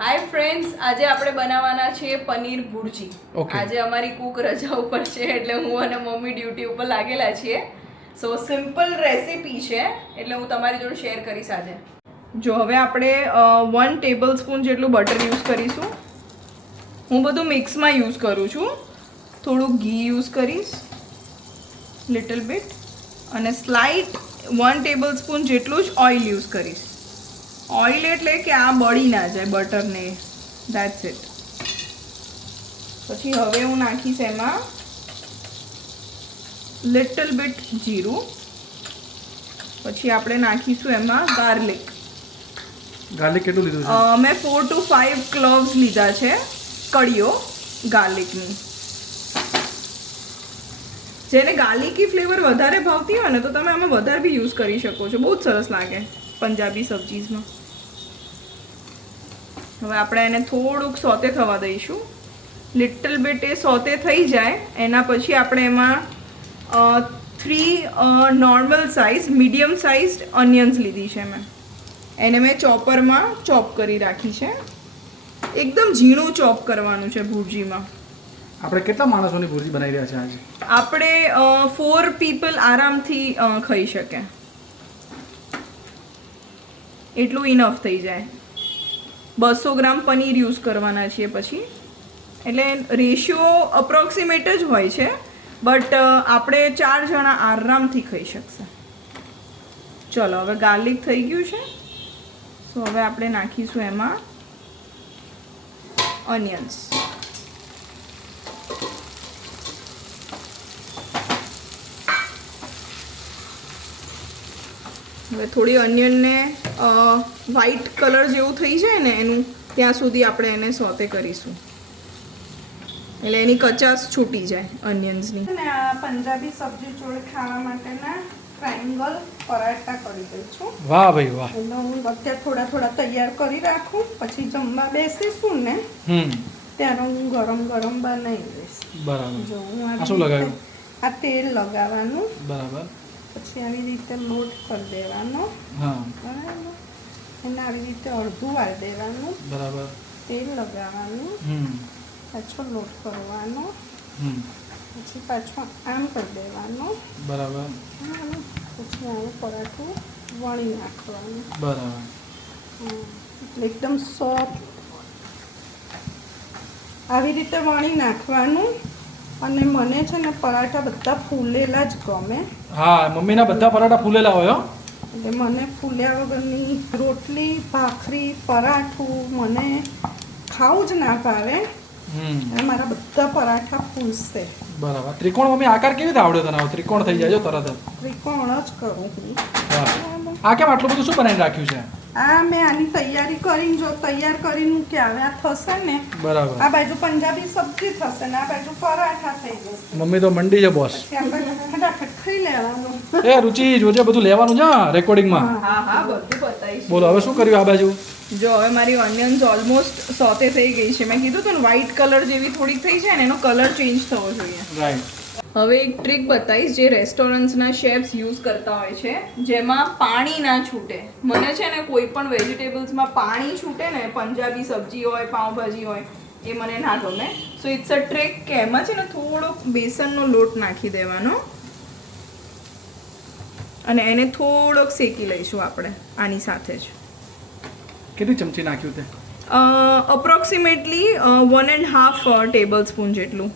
Hi friends, આજે આપણે બનાવવાના છે પનીર ભુરજી. આજે અમારી કુક રજા ઉપર છે એટલે હું અને મમ્મી ડ્યુટી ઉપર લાગેલા છીએ. સો સિમ્પલ રેસીપી છે એટલે હું તમારી જોડે શેર કરીશ આજે. જો હવે આપણે 1 ટેબલ સ્પૂન જેટલું બટર યુઝ કરીશું. હું બધું મિક્સમાં યુઝ કરું છું. થોડું ઘી યુઝ કરીશ, લિટલ બીટ, અને સ્લાઇટ 1 ટેબલ સ્પૂન જેટલું જ ઓઇલ યુઝ કરીશ. ઓઇલ એટલે કે આ બળી ના જાય બટરને, ધેટ્સ ઇટ. પછી હવે હું નાખીશ એમાં લિટલ બીટ જીરું. પછી આપણે નાખીશું એમાં ગાર્લિક. ગાર્લિક કેટલું લીધું છે? મેં 4 to 5 ક્લોવ્સ લીધા છે, કળીઓ ગાર્લિકની. જેને ગાર્લિકી ફ્લેવર વધારે ભાવતી હોય ને તો તમે આમાં વધારે બી યુઝ કરી શકો છો. બહુ જ સરસ લાગે પંજાબી સબ્જીસમાં. હવે આપણે એને થોડુંક સોતે થવા દઈશું. લિટલ બીટ એ સોતે થઈ જાય એના પછી આપણે એમાં 3 normal size medium size onions લીધી છે મેં. એને મેં ચોપરમાં ચોપ કરી રાખી છે. એકદમ ઝીણું ચોપ કરવાનું છે ભુરજીમાં. આપણે કેટલા માણસોની ભુરજી બનાવી રહ્યા છે આજે? આપણે 4 પીપલ આરામથી ખાઈ શકે એટલું ઇનફ થઈ જાય. 200 ગ્રામ પનીર યુઝ કરવાના છીએ પછી, એટલે રેશિયો અપ્રોક્સિમેટ જ હોય છે, બટ આપણે 4 જણા આરામથી ખાઈ શકશે. ચલો હવે ગાર્લિક થઈ ગયું છે, સો હવે આપણે નાખીશું એમાં ઓનિયન્સ. હવે થોડી ઓનિયનને વ્હાઈટ કલર જેવું થઈ જાય ને એનું ત્યાં સુધી આપણે એને સોતે કરીશું, એટલે એની કચાશ છૂટી જાય ઓનિયન્સની. અને આ પંજાબી સબ્જી જોડે ખાવા માટેના ટ્રાયેંગલ પરાઠા કરી દઉં છું. વાહ ભાઈ વાહ. એટલે હું અત્યારે થોડા થોડા તૈયાર કરી રાખું, પછી જમવા બેસીશું ને ત્યારે હું ગરમ ગરમ બનાવી દઈશ. બરાબર. જો હું આ શું લગાવ્યું? આ તેલ લગાવવાનું. બરાબર. પછી આવી રીતે લોટ કરી દેવાનો. હા બરાબર. એને આવી રીતે અડધું વાર દેવાનું. બરાબર. તેલ લગાવવાનું, પાછો લોટ કરવાનો, પછી પાછો આમ કરી દેવાનો. બરાબર. પછી આનું પરાઠું વણી નાખવાનું. બરાબર. એટલે એકદમ સોફ્ટ આવી રીતે વણી નાખવાનું. અને મને છે ને પરાઠા બધા ફૂલેલા જ ગમે. હા, મમ્મીના બધા પરાઠા ફૂલેલા હોય હો. એટલે મને ફૂલ્યા વગરની રોટલી, ભાખરી, પરાઠું મને ખાવું જ ના ભાવે. મારા બધા પરાઠા ફૂલશે. બરાબર. ત્રિકોણ મમ્મી આકાર કેવી રીતે આવડ્યો તને? ત્રિકોણ થઈ જાય જો તરત જ. ત્રિકોણ જ કરું હું. આ કેમ આટલું બધું શું બનાવીને રાખ્યું છે? આ મેં આની તૈયારી કરીને જો તૈયાર કરીને મૂકી આવે આ થશે ને. બરાબર. આ બાજુ પંજાબી સબ્જી થશે ને આ બાજુ પરાઠા થઈ જશે. મમ્મી તો મંડી છે બોસ. ફટાફટ ખાઈ લેવાનું. એ રુચિ જોજે બધું લેવાનું છે રેકોર્ડિંગમાં. હા હા, બધું બતાવીશ. બોલો હવે શું કર્યું આ બાજુ? જો હવે મારી ઓનિયન્સ ઓલમોસ્ટ સોતે થઈ ગઈ છે. મેં કીધું તો વ્હાઈટ કલર જેવી થોડીક થઈ જાય ને એનો કલર ચેન્જ થવો જોઈએ. રાઈટ. હવે એક ટ્રીક બતાવીશ જે રેસ્ટોરન્ટ્સના શેફ્સ યુઝ કરતા હોય છે, જેમાં પાણી ના છૂટે. મને છે ને કોઈ પણ વેજીટેબલ્સમાં પાણી છૂટે ને, પંજાબી સબ્જી હોય, પાઉંભાજી હોય, એ મને ના ગમે. સો ઇટ્સ અ ટ્રીક કે એમાં છે ને થોડોક બેસનનો લોટ નાખી દેવાનો અને એને થોડોક શેકી લઈશું આપણે આની સાથે જ. કેટલી ચમચી નાખ્યું તે? અપ્રોક્સિમેટલી 1.5 ટેબલ સ્પૂન જેટલું.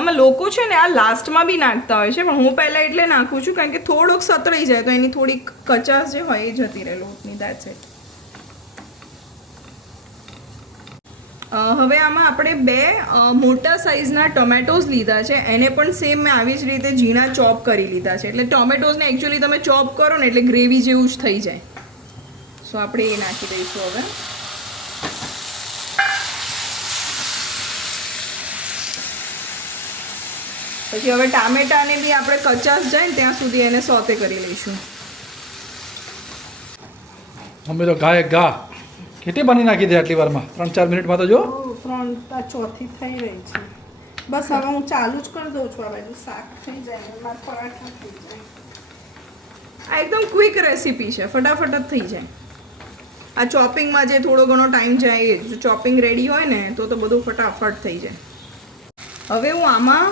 આમાં લોકો છે ને આ લાસ્ટમાં બી નાખતા હોય છે, પણ હું પહેલાં એટલે નાખું છું કારણ કે થોડોક સતળાઈ જાય તો એની થોડીક કચાશ જે હોય એ જતી રહે લોટની. That's it. હવે આમાં આપણે 2 મોટા સાઇઝના ટોમેટોઝ લીધા છે. એને પણ સેમ મેં આવી જ રીતે ઝીણા ચોપ કરી લીધા છે. એટલે ટોમેટોઝને એકચ્યુઅલી તમે ચોપ કરો ને એટલે ગ્રેવી જેવું જ થઈ જાય. સો આપણે એ નાખી દઈશું હવે. પછી હવે ટામેટાને બી આપણે કચાશ જાય ને ત્યાં સુધી એને સોતે કરી લઈશું. મમ્મી તો ગાય ગા કેટલી બની નાખી દે આટલી વારમાં? 3-4 મિનિટમાં તો જો 3-4 થઈ રહી છે. બસ હવે હું ચાલુ જ કરી દઉં છું. આ બાજુ શાક થઈ જાય, મારા પરાઠા થઈ જાય. આ એકદમ ક્વિક રેસીપી છે, ફટાફટ જ થઈ જાય. આ ચોપિંગમાં જે થોડો ઘણો ટાઈમ જાય એ જો ચોપિંગ રેડી હોય ને તો બધું ફટાફટ થઈ જાય. હવે હું આમાં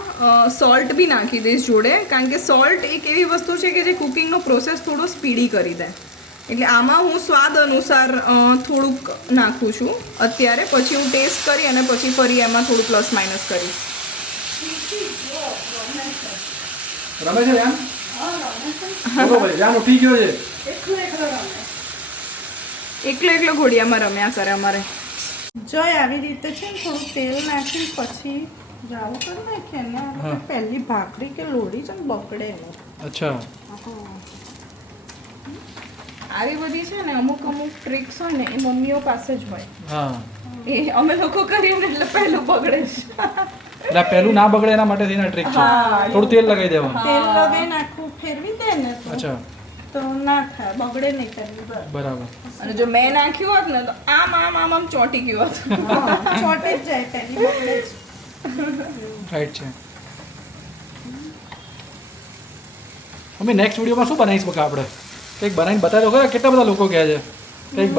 સોલ્ટ બી નાખી દઈશ જોડે, કારણ કે સોલ્ટ એક એવી વસ્તુ છે કે જે કુકિંગનો પ્રોસેસ થોડો સ્પીડી કરી દે. એટલે આમાં હું સ્વાદ અનુસાર થોડુંક નાખું છું અત્યારે, પછી હું ટેસ્ટ કરી અને પછી ફરી એમાં થોડું પ્લસ માઇનસ કરીશ. રમે છે યાર? બરોબર, યાર ઉઠી ગયો છે. એકલો ઘોડિયામાં રમ્યા કરે અમારે. જો આવી રીતે છે ને થોડું તેલ નાખી પછી જાવું કરી નાખીએ ને આપણે પહેલી ભાખરી કે લોડી છે ને બગડે નહીં. અચ્છા, આવી બધી છે ને અમુક ટ્રિક્સ હોય ને એ મમ્મીઓ પાસે જ હોય. હા, એ અમે લોકો કરીએ ને એટલે પહેલું બગડે છે. એટલે પહેલું ના બગડે એના માટે થઈને ટ્રીક છે. થોડું તેલ લગાવી દેવાનું. તેલ લગાવી નાખવું, ફેરવી દે ને અચ્છા, તો ના થાય, બગડે નહીં પહેલી વાર. બરાબર. અને જો મેં નાખ્યું હોત ને તો આમ ચોંટી ગયું હોત. ચોટે જ જાય પહેલી બગડે જ. રાઈટ છે. મમ્મી નેક્સ્ટ વિડીયોમાં શું બનાવીશ બકા આપણે? કંઈક બનાવીને બતાવી દો. કેટલા બધા લોકો કહે છે કંઈક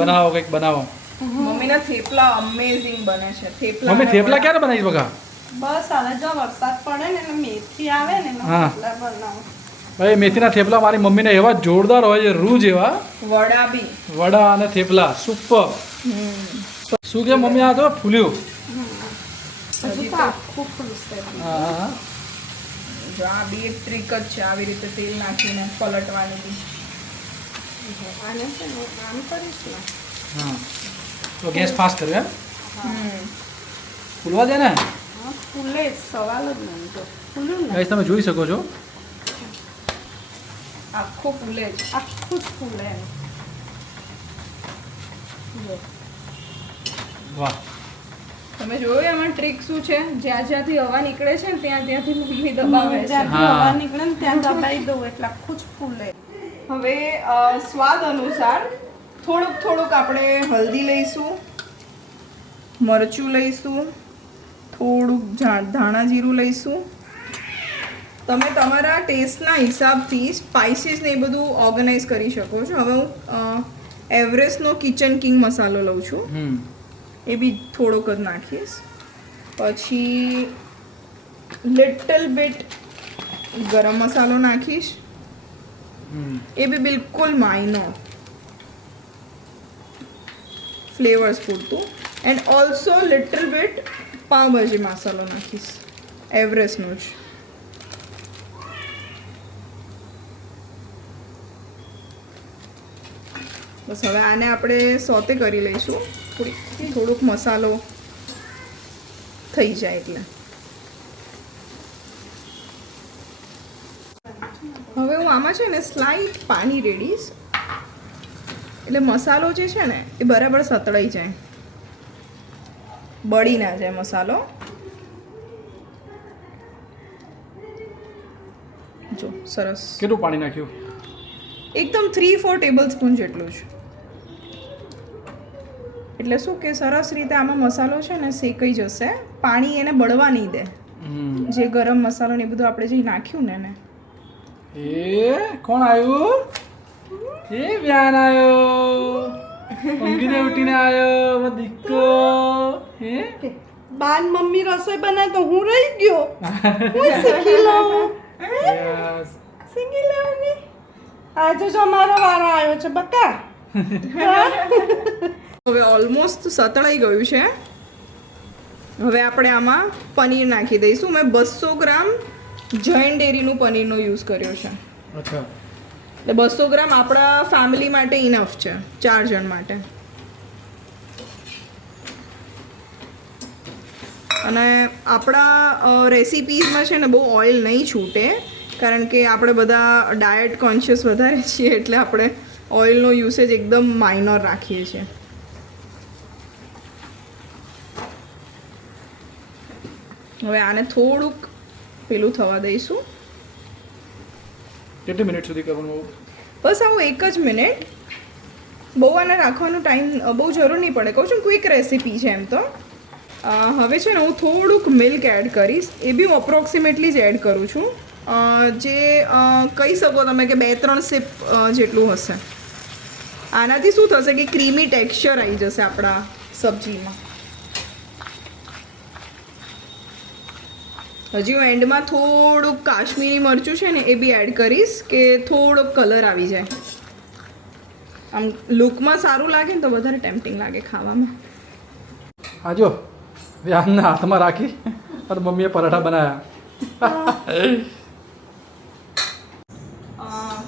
બનાવો. મમ્મીના થેપલા અમેઝિંગ બને છે. મમ્મી થેપલા ક્યારે બનાવીશ બકા? બસ હવે જો વરસાદ પડે ને એટલે મેથી આવે ને એનો હા. થેપલા બનાવો. ભાઈ મેથીના થેપલા મારી મમ્મીને એવા જોરદાર હોય છે, રૂ જેવા. વડા બી. વડા અને થેપલા સુપર. શું કે મમ્મી આ તો ફૂલ્યું. હજુ તો આખું ખુલશે. હા, જો આ બી એક ટ્રીક જ છે, આવી રીતે તેલ નાખીને પલટવાની બી. આને છે ને આમ કરીશ ને હા. તો ગેસ ફાસ્ટ કર્યો એમ? હમ. ફૂલવા દે ને. હા ફૂલે જ, સવાલ જ નહીં. તો ફૂલ્યું ને ગાઈસ તમે જોઈ શકો છો. આખું ફૂલે જ. આખું જ ફૂલે એમ. જો. વાહ. તમે જોયું એમાં ટ્રીક શું છે? જ્યાંથી હવા નીકળે છે ને ત્યાંથી મમ્મી દબાવે છે. જ્યાંથી હવા નીકળે ને ત્યાં દબાઈ દઉં એટલે આખું જ ફૂલે. હવે સ્વાદ અનુસાર થોડુંક આપણે હલ્દી લઈશું, મરચું લઈશું, થોડુંક ધાણા જીરું લઈશું. તમે તમારા ટેસ્ટના હિસાબથી સ્પાઇસીસ ને એ બધું ઓર્ગેનાઇઝ કરી શકો છો. હવે હું એવરેસ્ટનો કિચન કિંગ મસાલો લઉં છું, એ બી થોડોક જ નાખીશ. પછી લિટલ બીટ ગરમ મસાલો નાખીશ, એ બી બિલકુલ માઇનોર ફ્લેવર્સ પૂરતું. And also little bit pav bhaji મસાલો નાખીશ, એવરેસ્ટનો જ. બસ હવે આને આપણે સોતે કરી લઈશું, થોડુંક મસાલો થઈ જાય એટલે. હવે હું આમાં છે ને સ્લાઇટ પાણી રેડીશ, એટલે મસાલો જે છે ને એ બરાબર સતળાઈ જાય, બળી ના જાય મસાલો. જો સરસ કેટલું પાણી નાખ્યું? એકદમ 3-4 ટેબલ સ્પૂન જેટલું જ. એટલે શું કે સરસ રીતે આમાં મસાલો છે ને શેકાઈ જશે, પાણી એને બળવા નહીં દે. જે ગરમ મસાલો ને એ બધું આપણે જે નાખ્યું ને એને. એ કોણ આવ્યું? એ વ્યાન આવ્યો, ઊંઘીને ઉઠીને આવ્યો મારો દીકરો. હે બાન મમ્મી રસોઈ બનાવે તો હું રહી ગયો. હું શીખી લઉં. યસ. શીખી લઉં ને. આજે જો અમારો વારો આવ્યો છે બકા. હવે ઓલમોસ્ટ સતળાઈ ગયું છે. હવે આપણે આમાં પનીર નાખી દઈશું. મેં 200 ગ્રામ જૈન ડેરીનું પનીરનો યુઝ કર્યો છે. અચ્છા, એટલે 200 ગ્રામ આપણા ફેમિલી માટે ઇનફ છે, 4 જણ માટે. અને આપણા રેસિપીઝમાં છે ને બહુ ઓઇલ નહીં છૂટે, કારણ કે આપણે બધા ડાયટ કોન્શિયસ વધારે છીએ, એટલે આપણે ઓઇલનો યુસેજ એકદમ માઇનોર રાખીએ છીએ. હવે આને થોડુંક પેલું થવા દઈશું. કેટલી મિનિટ સુધી કરવાનું? બસ આવું 1 જ મિનિટ. બહુ આને રાખવાનો ટાઈમ બહુ જરૂર નહીં પડે. કહું છું ક્વિક રેસીપી છે એમ તો. હવે છે ને હું થોડુંક મિલ્ક એડ કરીશ, એ બી હું અપ્રોક્સિમેટલી જ એડ કરું છું. જે કહી શકો તમે કે 2-3 સિપ જેટલું હશે. આનાથી શું થશે કે ક્રીમી ટેક્સચર આવી જશે આપણા સબ્જીમાં. હજી હું એન્ડમાં થોડુંક કાશ્મીરી મરચું છે ને એ બી એડ કરીશ કે થોડોક કલર આવી જાય. આમ લુકમાં સારું લાગે ને તો વધારે ટેમ્પટિંગ લાગે ખાવામાં. આ જો વ્યાનના હાથમાં રાખી અને મમ્મીએ પરાઠા બનાવ્યા.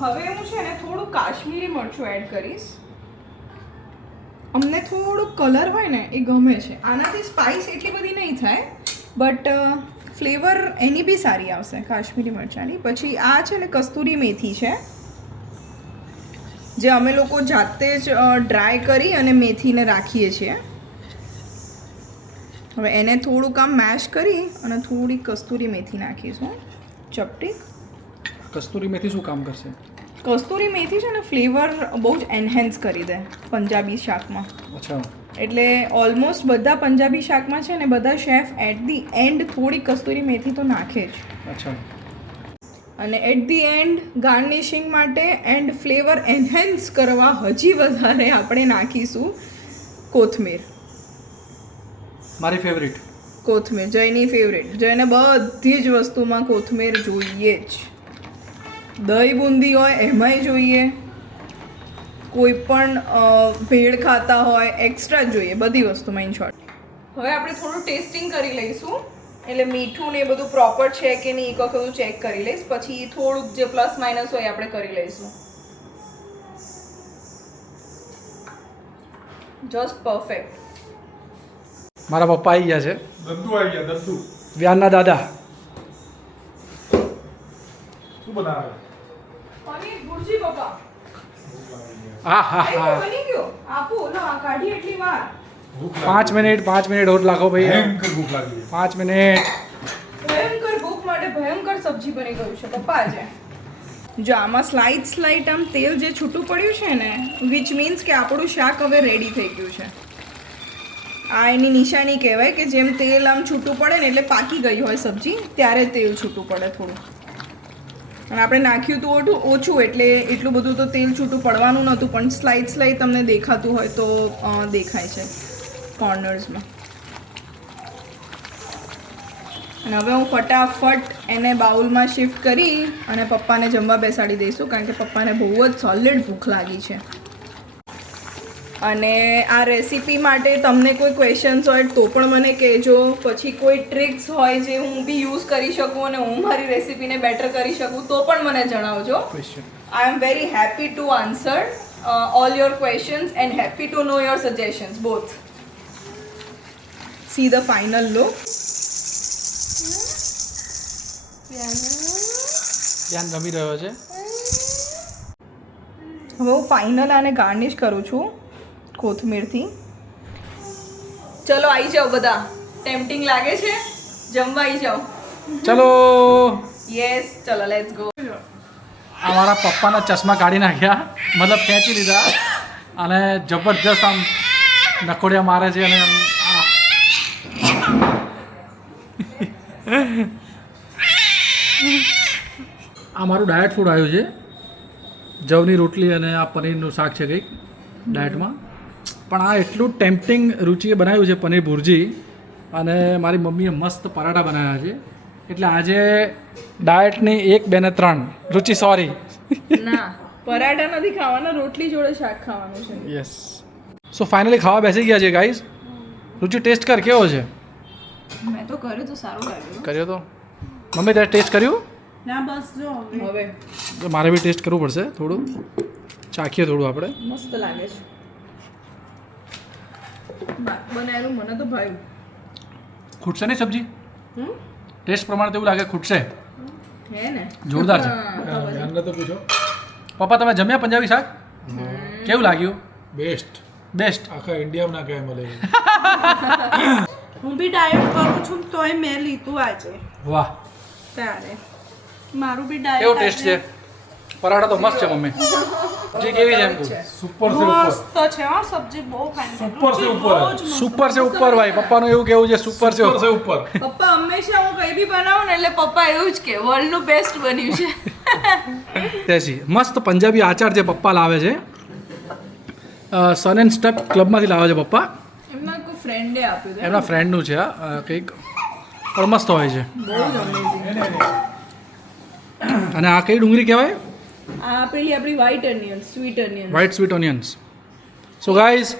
હવે હું છે ને થોડું કાશ્મીરી મરચું એડ કરીશ. અમને થોડુંક કલર હોય ને એ ગમે છે. આનાથી સ્પાઇસ એટલી બધી નહીં થાય બટ ફ્લેવર એની બી સારી આવશે કાશ્મીરી મરચાંની. પછી આ છે ને કસ્તુરી મેથી છે જે અમે લોકો જાતે જ ડ્રાય કરી અને મેથીને રાખીએ છીએ. હવે એને થોડુંક આમ મેશ કરી અને થોડી કસ્તુરી મેથી નાખીશું ચપટી. કસ્તુરી મેથી શું કામ કરશે? કસ્તુરી મેથી છે ને ફ્લેવર બહુ જ એન્હેન્સ કરી દે પંજાબી શાકમાં. અચ્છા. એટલે ઓલમોસ્ટ બધા પંજાબી શાકમાં છે ને બધા શેફ એટ ધી એન્ડ થોડી કસ્તુરી મેથી તો નાખે જ. અચ્છા. અને એટ ધી એન્ડ ગાર્નિશિંગ માટે એન્ડ ફ્લેવર એન્હેન્સ કરવા હજી વધારે આપણે નાખીશું કોથમીર. મારી ફેવરિટ કોથમીર જયની ફેવરેટ. જયને બધી જ વસ્તુમાં કોથમીર જોઈએ જ. દહીં બુંદી હોય એમાંય જોઈએ, કોઈ પણ ભેળ ખાતા હોય એક્સ્ટ્રા જ જોઈએ બધી વસ્તુમાં. ઇન શોર્ટ હવે આપણે થોડું ટેસ્ટિંગ કરી લઈશું. એટલે મીઠું ને એ બધું પ્રોપર છે કે નહીં એક વખત હું ચેક કરી લઈશ. પછી થોડુંક જે પ્લસ માઇનસ હોય આપણે કરી લઈશું. Just perfect. મારા પપ્પા આવી ગયા છે. દદ્દુ આવી ગયા, દદ્દુ. વ્યાનના દાદા. શું બનાવે? પનીર ભુરજી પપ્પા. હા હા હા. બની ગયો. આપો લો આ કાઢી એટલી વાર. ભૂખ 5 મિનિટ હોટ લાખો ભાઈ. ભયંકર ભૂખ લાગી છે. 5 મિનિટ. ભયંકર ભૂખ માટે ભયંકર સબ્જી બની ગયું છે પપ્પા આજે. જો આમાં સ્લાઇટ આમ તેલ જે છૂટું પડ્યું છે ને વિચ મીન્સ કે આપણું શાક હવે રેડી થઈ ગયું છે. આ એની નિશાની કહેવાય કે જેમ તેલ આમ છૂટું પડે ને એટલે પાકી ગઈ હોય સબ્જી ત્યારે તેલ છૂટું પડે થોડું. અને આપણે નાખ્યું હતું ઓછું એટલે એટલું બધું તો તેલ છૂટું પડવાનું નહોતું પણ સ્લાઇટ તમને દેખાતું હોય તો દેખાય છે કોર્નર્સમાં. અને હવે હું ફટાફટ એને બાઉલમાં શિફ્ટ કરી અને પપ્પાને જમવા બેસાડી દઈશું કારણ કે પપ્પાને બહુ જ સોલિડ ભૂખ લાગી છે. અને આ રેસીપી માટે તમને કોઈ ક્વેશ્ચન્સ હોય તો પણ મને કહેજો. પછી કોઈ ટ્રિક્સ હોય જે હું બી યુઝ કરી શકું અને હું મારી રેસીપીને બેટર કરી શકું તો પણ મને જણાવજો. I am very happy to answer all your questions and happy to know your suggestions both. See the final look. ધ્યાન રમી રહ્યો છે. હવે હું ફાઇનલ આને ગાર્નિશ કરું છું કોથમીરથી. ચલો આવી જાઓ બધા. ટેમ્પટિંગ લાગે છે? જમવા આવી જાઓ. ચલો. યસ ચલો લેટ્સ ગો. અમારા પપ્પાના ચશ્મા કાઢી નાખ્યા, મતલબ ખેંચી લીધા અને જબરજસ્ત આમ નખોડિયા મારે છે. અને આ મારું ડાયટ ફૂડ આવ્યું છે. જવની રોટલી અને આ પનીરનું શાક છે કંઈક ડાયટમાં. પણ આ એટલું ટેમ્પટિંગ રુચિએ બનાવ્યું છે પનીર ભુરજી. અને મારી મમ્મીએ મસ્ત પરાઠા બનાવ્યા છે. એટલે આજે ડાયટની 1, 2 ને 3 રુચિ સોરી. ના પરાઠા નથી ખાવાના, રોટલી જોડે શાક ખાવાનું છે. યસ. સો ફાઇનલી ખાવા બેસી ગયા છે ગાઈઝ. રુચિ ટેસ્ટ કર કેવો છે. મેં તો કર્યું તો સારું લાગ્યું. કર્યો તો મમ્મી તે ટેસ્ટ કર્યું? ના બસ જો હવે તો મારે બી ટેસ્ટ કરવું પડશે થોડું. ચાખીએ થોડું આપણે. મસ્ત લાગે છે. બનાવેલું મને તો ભાવ્યું. ખૂટશે નહીં સબ્જી? હમ ટેસ્ટ પ્રમાણે તો એવું લાગે ખૂટશે. હે ને જોરદાર છે. ધ્યાન તો પૂછો. પપ્પા તમે જમ્યા પંજાબી શાક? કેવું લાગ્યું? બેસ્ટ. બેસ્ટ. આખા ઇન્ડિયામાં ના ક્યાંય મળે. હું બી ડાયટ કરું છું તોય મેં લીધું આજે વાહ. ત્યારે મારું બી કેવો ડાયટ ટેસ્ટ છે? પરાઠા તો મસ્ત છે મમ્મી જે કેવી છે એમ કહું સુપર સે ઉપર મસ્ત છે હા સબ્જી બહુ ફાઇન સુપર છે ઉપર. સુપર છે ઉપર ભાઈ પપ્પાનું એવું કેવું છે સુપર છે સુપર સે ઉપર પપ્પા હંમેશા હું કઈ બી બનાવું ને એટલે પપ્પા એવું જ કે વર્લ્ડ નું બેસ્ટ બન્યું છે તેસી મસ્ત પંજાબી આચાર જે પપ્પા લાવે છે સન એન્ડ સ્ટેપ ક્લબમાંથી લાવે છે પપ્પા એમના કોઈ ફ્રેન્ડે આપ્યું હતું એમના ફ્રેન્ડનું છે આ કંઈક પણ મસ્ત હોય છે બહુ જ અમેઝિંગ અને આ કઈ ડુંગળી કહેવાય આ પેલી આપણી white onion sweet onion white sweet onions so guys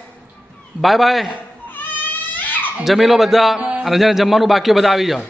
bye bye જમી લો બધા અને જેને જમવાનું બાકી હોય બધા આવી જાઓ